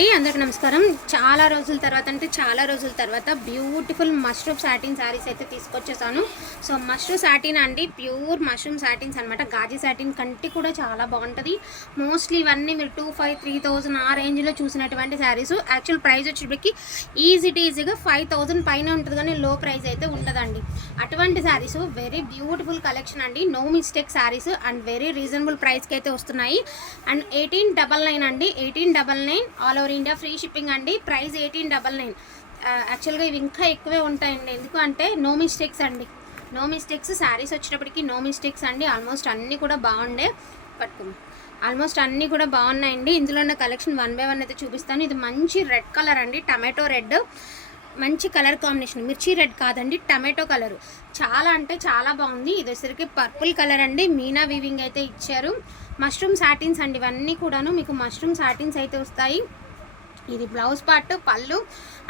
ఏ అందరికి నమస్కారం. చాలా రోజుల తర్వాత అంటే చాలా రోజుల తర్వాత బ్యూటిఫుల్ మష్రూమ్ సాటిన్ శారీస్ అయితే తీసుకొచ్చేసాను. సో మష్రూమ్ సాటిన్ అండి ప్యూర్ మష్రూమ్ సాటిన్స్ అనమాట గాజీ సాటిన్ కంటే కూడా చాలా బాగుంటుంది. మోస్ట్లీ ఇవన్నీ మీరు టూ ఫైవ్ త్రీ థౌజండ్ ఆ రేంజ్లో చూసినటువంటి శారీస్ యాక్చువల్ ప్రైస్ వచ్చేటప్పటికి ఈజీ ఈజీగా ఫైవ్ థౌజండ్ పైన ఉంటుంది కానీ లో ప్రైస్ అయితే ఉంటుందండి అటువంటి శారీస్ వెరీ బ్యూటిఫుల్ కలెక్షన్ అండి. No mistake saris and very reasonable ప్రైస్కి అయితే వస్తున్నాయి. అండ్ ఎయిటీన్ డబల్ నైన్ అండి. Eighteen double nine all over India free shipping అండి. Price eighteen double nine. యాక్చువల్గా ఇవి ఇంకా ఎక్కువే ఉంటాయండి. ఎందుకు అంటే నో మిస్టేక్స్ అండి. No mistakes. శారీస్ వచ్చేటప్పటికి నో మిస్టేక్స్ అండి. ఆల్మోస్ట్ అన్నీ కూడా బాగుండే. పట్టుకుంది. ఆల్మోస్ట్ అన్నీ కూడా బాగున్నాయండి. ఇందులో ఉన్న కలెక్షన్ వన్ బై వన్ అయితే చూపిస్తాను. ఇది మంచి రెడ్ కలర్ అండి. Tomato red. మంచి కలర్ కాంబినేషన్. మిర్చి రెడ్ కాదండి. Tomato colour. చాలా అంటే చాలా బాగుంది. ఇది వచ్చరికి పర్పుల్ కలర్ అండి. మీనా వీవింగ్ అయితే ఇచ్చారు. మష్రూమ్ సాటిన్స్ అండి. ఇవన్నీ కూడాను మీకు మష్రూమ్ సాటిన్స్ అయితే వస్తాయి. ఇది బ్లౌజ్ పార్ట్ పళ్ళు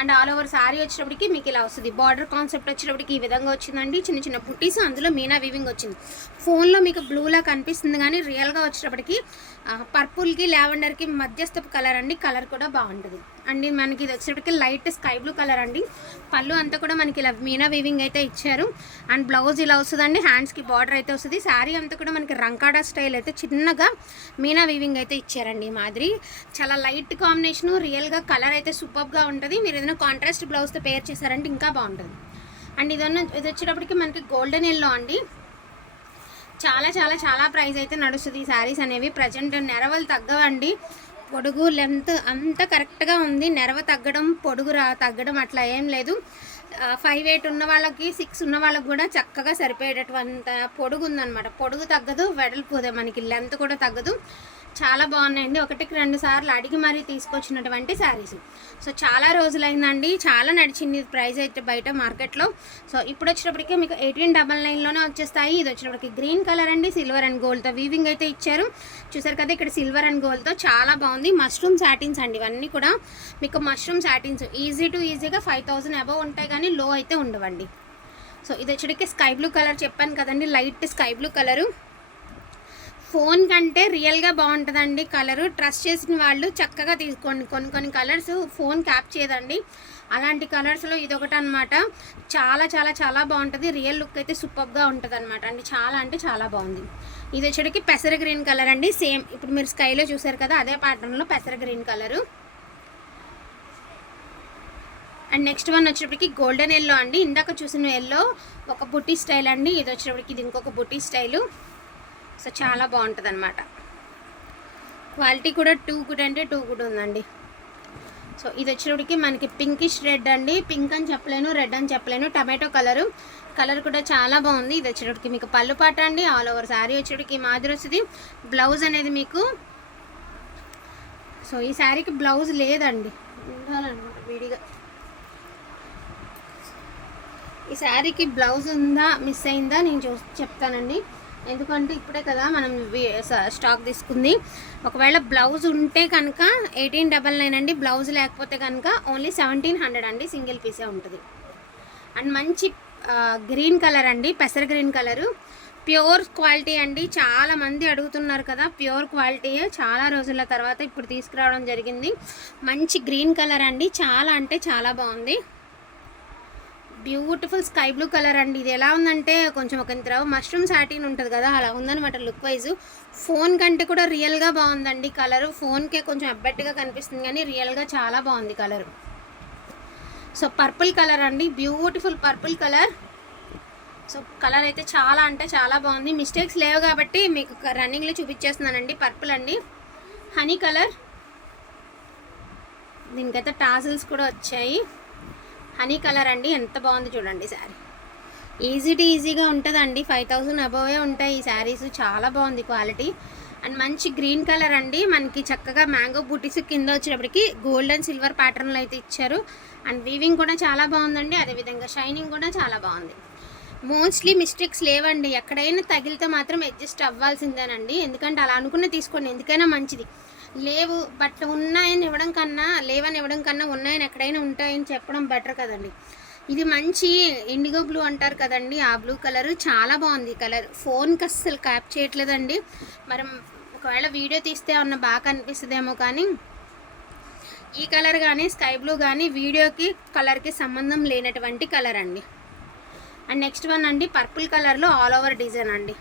అండ్ ఆల్ ఓవర్ శారీ వచ్చేటప్పటికి మీకు ఇలా వస్తుంది. బార్డర్ కాన్సెప్ట్ వచ్చేటప్పటికి ఈ విధంగా వచ్చిందండి. చిన్న చిన్న పుట్టీస్ అందులో మీనా వీవింగ్ వచ్చింది. ఫోన్లో మీకు బ్లూలా కనిపిస్తుంది కానీ రియల్గా వచ్చేటప్పటికి పర్పుల్కి లావెండర్కి మధ్యస్థపు కలర్ అండి. కలర్ కూడా బాగుంటుంది. అండ్ మనకి ఇది వచ్చేటప్పటికి లైట్ స్కై బ్లూ కలర్ అండి. పళ్ళు అంతా కూడా మనకి ఇలా మీనా వీవింగ్ అయితే ఇచ్చారు. అండ్ బ్లౌజ్ ఇలా వస్తుందండి. హ్యాండ్స్కి బార్డర్ అయితే వస్తుంది. శారీ అంతా కూడా మనకి రంకాడా స్టైల్ అయితే చిన్నగా మీనా వీవింగ్ అయితే ఇచ్చారండి ఈ మాదిరి. చాలా లైట్ కాంబినేషను రియల్గా కలర్ అయితే సూపర్గా ఉంటుంది. మీరు ఏదైనా కాంట్రాస్ట్ బ్లౌజ్తో పేర్ చేశారంటే ఇంకా బాగుంటుంది. అండ్ ఇదన్న ఇది వచ్చేటప్పటికి మనకి గోల్డెన్ ఎల్లో అండి. చాలా చాలా చాలా ప్రైస్ అయితే నడుస్తుంది ఈ శారీస్ అనేవి. ప్రజెంట్ నెరవలు తగ్గవండి. పొడుగు లెంత్ అంతా కరెక్ట్గా ఉంది. నెరవ తగ్గడం పొడుగు రా తగ్గడం అట్లా ఏం లేదు. ఫైవ్ ఎయిట్ ఉన్న వాళ్ళకి సిక్స్ ఉన్న వాళ్ళకి కూడా చక్కగా సరిపోయేటటువంటి పొడుగు ఉందన్నమాట. పొడుగు తగ్గదు వెడల్పోదే మనకి లెంత్ కూడా తగ్గదు. చాలా బాగున్నాయండి. ఒకటికి రెండు సార్లు అడిగి మరీ తీసుకొచ్చినటువంటి శారీస్. సో చాలా రోజులైందండి. చాలా నడిచింది ప్రైస్ అయితే బయట మార్కెట్లో. సో ఇప్పుడు వచ్చేటప్పటికి మీకు ఎయిటీన్ డబల్ నైన్లోనే వచ్చేస్తాయి. ఇది వచ్చేటప్పటికి గ్రీన్ కలర్ అండి. సిల్వర్ అండ్ గోల్డ్తో వీవింగ్ అయితే ఇచ్చారు. చూసారు కదా ఇక్కడ సిల్వర్ అండ్ గోల్డ్తో చాలా బాగుంది. మష్రూమ్ సాటిన్స్ అండి ఇవన్నీ కూడా. మీకు మష్రూమ్ శాటిన్స్ ఈజీ టు ఈజీగా ఫైవ్ థౌసండ్ అబవ్ ఉంటాయి కానీ లో అయితే ఉండవండి. సో ఇది వచ్చేటికి స్కై బ్లూ కలర్ చెప్పాను కదండి. Light sky blue colour. Phone కంటే రియల్గా బాగుంటుందండి కలరు. ట్రస్ట్ చేసిన వాళ్ళు చక్కగా తీసుకోండి కొన్ని కొన్ని కలర్స్ ఫోన్ క్యాప్ చేయదండి. అలాంటి కలర్స్లో ఇది అనమాట చాలా చాలా చాలా బాగుంటుంది. రియల్ లుక్ అయితే సూపర్గా ఉంటుంది అనమాట అండి. చాలా అంటే చాలా బాగుంది. ఇది వచ్చేటికి పెసర గ్రీన్ కలర్ అండి. సేమ్ ఇప్పుడు మీరు స్కైలో చూసారు కదా అదే ప్యాటర్న్లో పెసర green colour. And next one వచ్చేటప్పటికి గోల్డెన్ ఎల్లో అండి. ఇందాక చూసిన ఎల్లో ఒక బుట్టి స్టైల్ అండి. ఇది వచ్చేటప్పటికి ఇది ఇంకొక బుట్టి స్టైలు సో చాలా బాగుంటుంది అనమాట క్వాలిటీ కూడా టూ గుడ్ అంటే టూ గుడ్ ఉందండి. సో ఇది వచ్చేటికి మనకి పింకిష్ రెడ్ అండి. పింక్ అని చెప్పలేను రెడ్ అని చెప్పలేను. టమాటో కలరు కలర్ కూడా చాలా బాగుంది. ఇది వచ్చేటికి మీకు పళ్ళు పాట అండి. ఆల్ ఓవర్ శారీ వచ్చేటికి మాదిరి వస్తుంది. బ్లౌజ్ అనేది మీకు సో ఈ శారీకి బ్లౌజ్ లేదండి. ఉండాలన్నమాట విడిగా. ఈ శారీకి బ్లౌజ్ ఉందా మిస్ అయిందా నేను చూ చెప్తానండి. ఎందుకంటే ఇప్పుడే కదా మనం స్టాక్ తీసుకుంది. ఒకవేళ బ్లౌజ్ ఉంటే కనుక ఎయిటీన్ డబల్ నైన్ అండి. బ్లౌజ్ లేకపోతే కనుక ఓన్లీ సెవెంటీన్ హండ్రెడ్ అండి. సింగిల్ పీసే ఉంటుంది. అండ్ మంచి గ్రీన్ కలర్ అండి. పెసర గ్రీన్ కలరు ప్యూర్ క్వాలిటీ అండి. చాలా మంది అడుగుతున్నారు కదా ప్యూర్ క్వాలిటీయే చాలా రోజుల తర్వాత ఇప్పుడు తీసుకురావడం జరిగింది. మంచి గ్రీన్ కలర్ అండి. చాలా అంటే చాలా బాగుంది. బ్యూటిఫుల్ స్కై బ్లూ కలర్ అండి. ఇది ఎలా ఉందంటే కొంచెం ఒక ఇంత మష్రూమ్ సాటిన్ ఉంటుంది కదా అలా ఉందన్నమాట లుక్ వైజ్. ఫోన్ కంటే కూడా రియల్గా బాగుందండి కలర్. ఫోన్కే కొంచెం అబ్బెట్టుగా కనిపిస్తుంది కానీ రియల్గా చాలా బాగుంది కలర్. సో పర్పుల్ కలర్ అండి. Beautiful purple colour. So colour అయితే చాలా అంటే చాలా బాగుంది. మిస్టేక్స్ లేవు కాబట్టి మీకు రన్నింగ్లో చూపించేస్తున్నానండి పర్పుల్ అండి. Honey colour. దీనికైతే టాజిల్స్ కూడా వచ్చాయి. హనీ కలర్ అండి ఎంత బాగుంది చూడండి శారీ ఈజీ టు ఈజీగా ఉంటుందండి. ఫైవ్ థౌజండ్ అబోవే ఉంటాయి ఈ శారీస్ చాలా బాగుంది క్వాలిటీ అండ్ మంచి గ్రీన్ కలర్ అండి. మనకి చక్కగా మ్యాంగో బుటీస్ కింద వచ్చేటప్పటికి గోల్డ్ అండ్ సిల్వర్ ప్యాటర్న్లో అయితే ఇచ్చారు. అండ్ వీవింగ్ కూడా చాలా బాగుందండి. అదేవిధంగా షైనింగ్ కూడా చాలా బాగుంది. మోస్ట్లీ మిస్టేక్స్ లేవండి. ఎక్కడైనా తగిలితే మాత్రం అడ్జస్ట్ అవ్వాల్సిందేనండి. ఎందుకంటే అలా అనుకున్న తీసుకోండి. ఎందుకైనా మంచిది. లేవు బట్ ఉన్నాయని ఇవ్వడం కన్నా లేవని ఇవ్వడం కన్నా ఉన్నాయని ఎక్కడైనా ఉంటాయని చెప్పడం బెటర్ కదండి. ఇది మంచి ఇండిగో బ్లూ అంటారు కదండి ఆ బ్లూ కలర్ చాలా బాగుంది కలర్. ఫోన్కి అస్సలు క్యాప్ చేయట్లేదండి. మరి ఒకవేళ వీడియో తీస్తే ఉన్న బాగా కనిపిస్తుందేమో కానీ ఈ కలర్ కానీ స్కై బ్లూ కానీ వీడియోకి కలర్కి సంబంధం లేనటువంటి కలర్ అండి. అండ్ నెక్స్ట్ వన్ అండి పర్పుల్ కలర్లో ఆల్ ఓవర్ డిజైన్ అండి.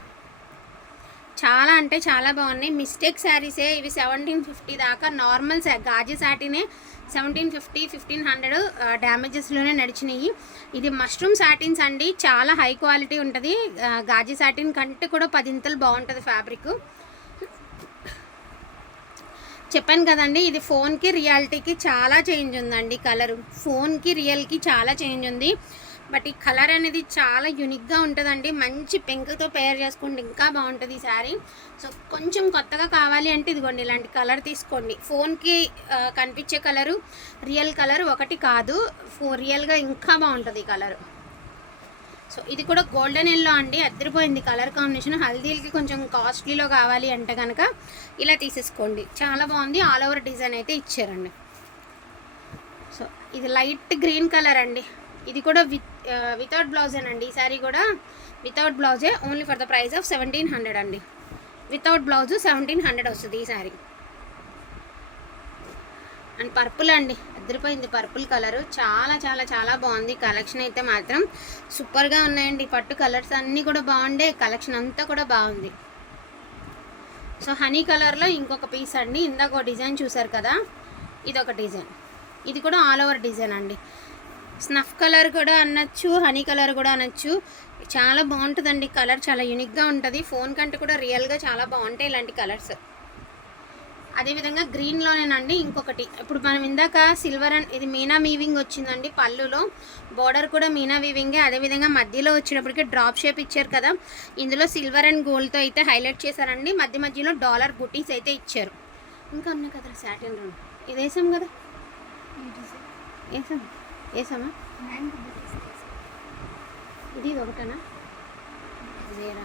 చాలా అంటే చాలా బాగున్నాయి. మిస్టేక్ శారీసే. ఇవి సెవెంటీన్ ఫిఫ్టీ దాకా నార్మల్ శా సాటినే సెవెంటీన్ ఫిఫ్టీ ఫిఫ్టీన్ హండ్రెడ్ డ్యామేజెస్లోనే నడిచినాయి. ఇది మష్రూమ్ సాటిన్స్ అండి. చాలా హై క్వాలిటీ ఉంటుంది. గాజు సాటిన్ కంటే కూడా పదింతలు బాగుంటుంది ఫ్యాబ్రిక్ చెప్పాను కదండి ఇది ఫోన్కి రియాలిటీకి చాలా చేంజ్ ఉందండి కలర్ ఫోన్కి రియల్కి చాలా చేంజ్ ఉంది. బట్ ఈ కలర్ అనేది చాలా యూనిక్గా ఉంటుందండి. మంచి పెంకుతో పేర్ చేసుకుంటే ఇంకా బాగుంటుంది ఈ శారీ. సో కొంచెం కొత్తగా కావాలి అంటే ఇదిగోండి ఇలాంటి కలర్ తీసుకోండి. ఫోన్కి కనిపించే కలరు రియల్ కలర్ ఒకటి కాదు. ఫో రియల్గా ఇంకా బాగుంటుంది ఈ కలర్. సో ఇది కూడా గోల్డెన్ ఎల్లో అండి. అద్దరిపోయింది కలర్ కాంబినేషన్. హల్దీలకి కొంచెం కాస్ట్లీలో కావాలి అంటే కనుక ఇలా తీసేసుకోండి. చాలా బాగుంది. ఆల్ ఓవర్ డిజైన్ అయితే ఇచ్చారండి. సో ఇది లైట్ గ్రీన్ కలర్ అండి. ఇది కూడా విత్ వితౌట్ బ్లౌజేనండి ఈ సారీ కూడా without బ్లౌజే only for the price of seventeen hundred అండి. వితౌట్ బ్లౌజ్ సెవెంటీన్ హండ్రెడ్ వస్తుంది ఈ సారీ అండ్ పర్పుల్ అండి. అదిరిపోయింది పర్పుల్ కలర్ చాలా చాలా చాలా బాగుంది. కలెక్షన్ అయితే మాత్రం సూపర్గా ఉన్నాయండి. పట్టు కలర్స్ అన్నీ కూడా బాగుండే. కలెక్షన్ అంతా కూడా బాగుంది. సో హనీ కలర్లో ఇంకొక పీస్ అండి. ఇందాక డిజైన్ చూసారు కదా? ఇది ఒక డిజైన్ ఇది కూడా ఆల్ ఓవర్ డిజైన్ అండి. స్నఫ్ కలర్ కూడా అనొచ్చు హనీ కలర్ కూడా అనొచ్చు. చాలా బాగుంటుందండి కలర్ చాలా యూనిక్గా ఉంటుంది. ఫోన్ కంటే కూడా రియల్గా చాలా బాగుంటాయి ఇలాంటి కలర్స్. అదేవిధంగా గ్రీన్లోనేనండి ఇంకొకటి. ఇప్పుడు మనం ఇందాక సిల్వర్ అండ్ ఇది మీనా వీవింగ్ వచ్చిందండి పళ్ళులో. బోర్డర్ కూడా మీనా వీవింగే. అదేవిధంగా మధ్యలో వచ్చినప్పటికి డ్రాప్ షేప్ ఇచ్చారు కదా. ఇందులో సిల్వర్ అండ్ గోల్డ్తో అయితే హైలైట్ చేశారండి. మధ్య మధ్యలో డాలర్ బుటీస్ అయితే ఇచ్చారు. ఇంకా ఉన్నాయి కదా సాటిన్ రూమ్ ఇది వేసాం కదా? వేసాం వేసామా? ఇది ఒకటనా ఒకటేనా వేరా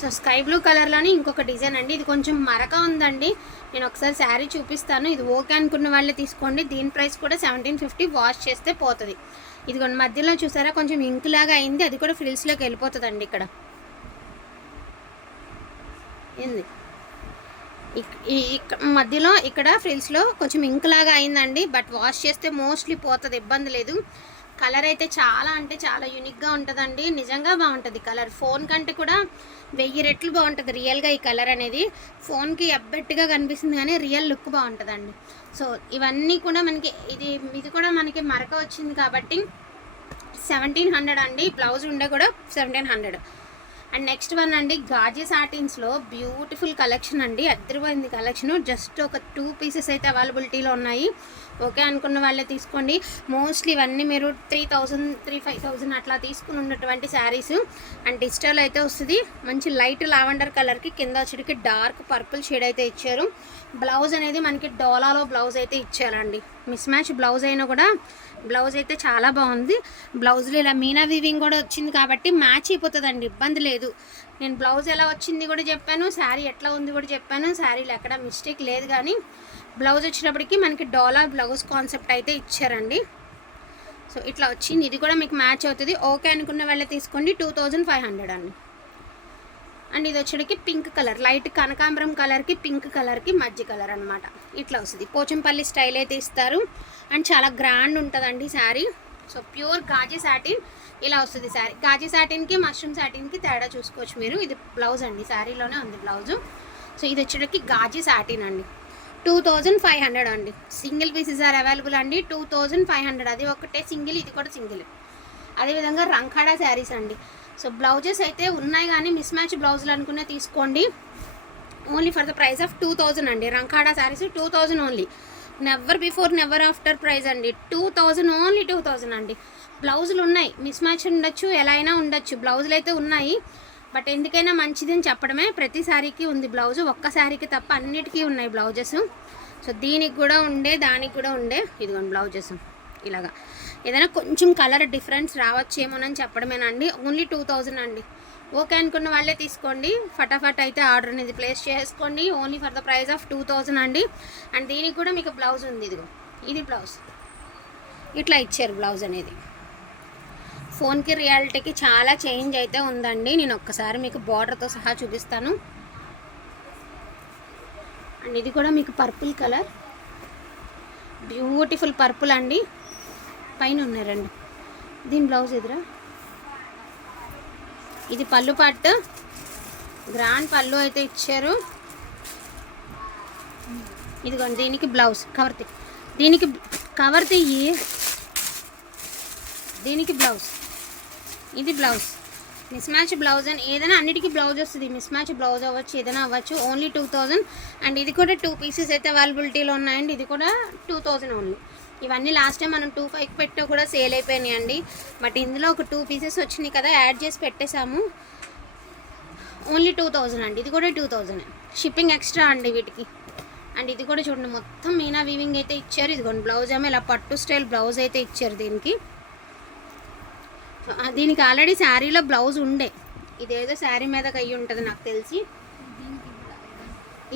సో స్కై బ్లూ కలర్లోని ఇంకొక డిజైన్ అండి. ఇది కొంచెం మరక ఉందండి. నేను ఒకసారి శారీ చూపిస్తాను. ఇది ఓకే అనుకున్న వాళ్ళే తీసుకోండి. దీని ప్రైస్ కూడా సెవెంటీన్ ఫిఫ్టీ వాష్ చేస్తే పోతుంది. ఇది కొన్ని మధ్యలో చూసారా? కొంచెం ఇంక్ లాగా అయింది. అది కూడా ఫ్రిల్స్లోకి వెళ్ళిపోతుందండి ఇక్కడ. ఏంది? మధ్యలో ఇక్కడ ఫ్రిల్స్లో కొంచెం ఇంక్ లాగా అయిందండి బట్ వాష్ చేస్తే మోస్ట్లీ పోతుంది ఇబ్బంది లేదు. కలర్ అయితే చాలా అంటే చాలా యూనిక్గా ఉంటుందండి నిజంగా బాగుంటుంది కలర్ ఫోన్ కంటే కూడా వెయ్యి రెట్లు బాగుంటుంది రియల్గా ఈ కలర్ అనేది. ఫోన్కి ఎబ్బెట్టుగా కనిపిస్తుంది కానీ రియల్ లుక్ బాగుంటుందండి. సో ఇవన్నీ కూడా మనకి ఇది ఇది కూడా మనకి మరక వచ్చింది కాబట్టి సెవెంటీన్ హండ్రెడ్ అండి. బ్లౌజ్ ఉండే కూడా seventeen hundred and next one అండి గాజీ సాటిన్స్లో బ్యూటిఫుల్ కలెక్షన్ అండి. అద్దరిపోయింది కలెక్షన్. జస్ట్ ఒక టూ పీసెస్ అయితే అవైలబిలిటీలో ఉన్నాయి. ఓకే అనుకున్న వాళ్ళే తీసుకోండి. మోస్ట్లీ ఇవన్నీ మీరు three thousand three five thousand అట్లా తీసుకుని ఉన్నటువంటి శారీస్. అండ్ డిజిటల్ అయితే వస్తుంది. మంచి లైట్ లావెండర్ కలర్కి కింద వచ్చేటికి డార్క్ పర్పుల్ షేడ్ అయితే ఇచ్చారు. బ్లౌజ్ అనేది మనకి డోలాలో బ్లౌజ్ అయితే ఇచ్చారండి. మిస్ మ్యాచ్ బ్లౌజ్ అయినా కూడా బ్లౌజ్ అయితే చాలా బాగుంది. బ్లౌజ్లో ఇలా మీనా వీవింగ్ కూడా వచ్చింది కాబట్టి మ్యాచ్ అయిపోతుందండి. ఇబ్బంది లేదు. నేను బ్లౌజ్ ఎలా వచ్చింది కూడా చెప్పాను. శారీ ఎట్లా ఉంది కూడా చెప్పాను. శారీలు ఎక్కడ మిస్టేక్ లేదు కానీ బ్లౌజ్ వచ్చినప్పటికీ మనకి డోలా బ్లౌజ్ కాన్సెప్ట్ అయితే ఇచ్చారండి. సో ఇట్లా వచ్చింది. ఇది కూడా మీకు మ్యాచ్ అవుతుంది. ఓకే అనుకున్న వాళ్ళే తీసుకోండి. టూ థౌజండ్ ఫైవ్ హండ్రెడ్ అండి. అండ్ ఇది వచ్చేటికి పింక్ కలర్. లైట్ కనకాంబరం కలర్కి పింక్ కలర్కి మధ్య కలర్ అనమాట ఇట్లా వస్తుంది. పోచంపల్లి స్టైల్ అయితే ఇస్తారు. అండ్ చాలా గ్రాండ్ ఉంటుందండి sari. So pure gaji satin ఇలా వస్తుంది శారీ. గాజీ సాటిన్కి మష్రూమ్ సాటిన్కి తేడా చూసుకోవచ్చు మీరు. ఇది బ్లౌజ్ అండి. శారీలోనే ఉంది బ్లౌజు. సో ఇది వచ్చేటికి గాజీ సాటిన్ అండి. టూ థౌజండ్ ఫైవ్ హండ్రెడ్ అండి. సింగిల్ పీసెస్ ఆర్ అవైలబుల్ అండి. Two thousand five hundred. అది ఒకటే సింగిల్ ఇది కూడా సింగిల్. అదేవిధంగా రంఖాడా శారీస్ అండి. సో బ్లౌజెస్ అయితే ఉన్నాయి కానీ మిస్ మ్యాచ్ బ్లౌజులు అనుకునే తీసుకోండి. Only for the price of two thousand అండి. రంఖాడా saris two thousand only never before never after price అండి. Two thousand only two thousand అండి. బ్లౌజులు ఉన్నాయి. మిస్ మ్యాచ్ ఉండొచ్చు ఎలా అయినా ఉండొచ్చు. బ్లౌజులు అయితే ఉన్నాయి. బట్ ఎందుకైనా మంచిదని చెప్పడమే. ప్రతి శారీకి ఉంది బ్లౌజ్. ఒక్క శారీకి తప్ప అన్నిటికీ ఉన్నాయి బ్లౌజెస్. సో దీనికి కూడా ఉండే దానికి కూడా ఉండే. ఇదిగోండి బ్లౌజెస్. ఇలాగా. ఏదైనా కొంచెం కలర్ డిఫరెన్స్ రావచ్చేమోనని చెప్పడమేనండి ఓన్లీ టూ థౌజండ్ అండి. ఓకే అనుకున్న వాళ్ళే తీసుకోండి. ఫటాఫట్ అయితే ఆర్డర్ అనేది ప్లేస్ చేసుకోండి. Only for the price of two thousand అండి. అండ్ దీనికి కూడా మీకు బ్లౌజ్ ఉంది. ఇదిగో. ఇది బ్లౌజ్. ఇట్లా ఇచ్చారు బ్లౌజ్ అనేది. ఫోన్కి రియాలిటీకి చాలా చేంజ్ అయితే ఉందండి. నేను ఒక్కసారి మీకు బార్డర్తో సహా చూపిస్తాను. అండ్ ఇది కూడా మీకు పర్పుల్ కలర్. బ్యూటిఫుల్ పర్పుల్ అండి. పైన ఉన్నాయి రెండు. దీని బ్లౌజ్ ఎదురా ఇది పళ్ళు పట్టు గ్రాండ్ పళ్ళు అయితే ఇచ్చారు. ఇదిగోండి దీనికి బ్లౌజ్ కవర్తి. దీనికి కవర్ దీనికి బ్లౌజ్. ఇది బ్లౌజ్. మిస్ మ్యాచ్ బ్లౌజ్ అని ఏదైనా అన్నిటికీ బ్లౌజ్ వస్తుంది. మిస్ మ్యాచ్ బ్లౌజ్ అవ్వచ్చు ఏదైనా అవ్వచ్చు ఓన్లీ టూ థౌజండ్ అండ్ ఇది కూడా టూ పీసెస్ అయితే అవైలబిలిటీలో ఉన్నాయండి. ఇది కూడా టూ థౌజండ్ ఓన్లీ ఇవన్నీ లాస్ట్ టైం మనం టూ ఫైవ్ పెట్టో కూడా సేల్ అయిపోయినాయి అండి. బట్ ఇందులో ఒక టూ పీసెస్ వచ్చినాయి కదా యాడ్ చేసి పెట్టేశాము. ఓన్లీ టూ థౌజండ్ అండి. ఇది కూడా టూ థౌజండ్ షిప్పింగ్ ఎక్స్ట్రా అండి వీటికి. అండ్ ఇది కూడా చూడండి మొత్తం మీనా వీవింగ్ అయితే ఇచ్చారు. ఇదిగోండి బ్లౌజ్ ఏమో ఇలా పట్టు స్టైల్ బ్లౌజ్ అయితే ఇచ్చారు దీనికి. దీనికి ఆల్రెడీ శారీలో బ్లౌజ్ ఉండే. ఇదేదో శారీ మీదకి అయ్యి ఉంటుంది నాకు తెలిసి.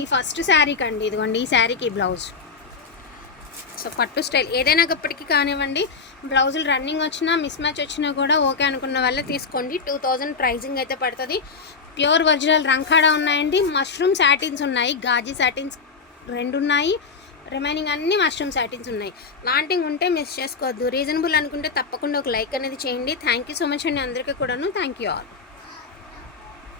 ఈ ఫస్ట్ శారీకి అండి ఇదిగోండి ఈ శారీకి బ్లౌజ్. సో పట్టు స్టైల్ ఏదైనా ఇప్పటికీ కానివ్వండి బ్లౌజులు రన్నింగ్ వచ్చినా మిస్ మ్యాచ్ వచ్చినా కూడా ఓకే అనుకున్న వాళ్ళే తీసుకోండి. టూ థౌజండ్ ప్రైజింగ్ అయితే పడుతుంది. ప్యూర్ ఒరిజినల్ రంఖాడా ఉన్నాయండి. మష్రూమ్ శాటిన్స్ ఉన్నాయి గాజీ శాటిన్స్ రెండు ఉన్నాయి. రిమైనింగ్ అన్ని మష్రూమ్ సాటిన్స్ ఉన్నాయి. లాంటింగ్ ఉంటే మిస్ చేసుకోవద్దు. రీజనబుల్ అనుకుంటే తప్పకుండా ఒక లైక్ అనేది చేయండి. థ్యాంక్ యూ సో మచ్ అండి అందరికీ కూడాను. Thank you all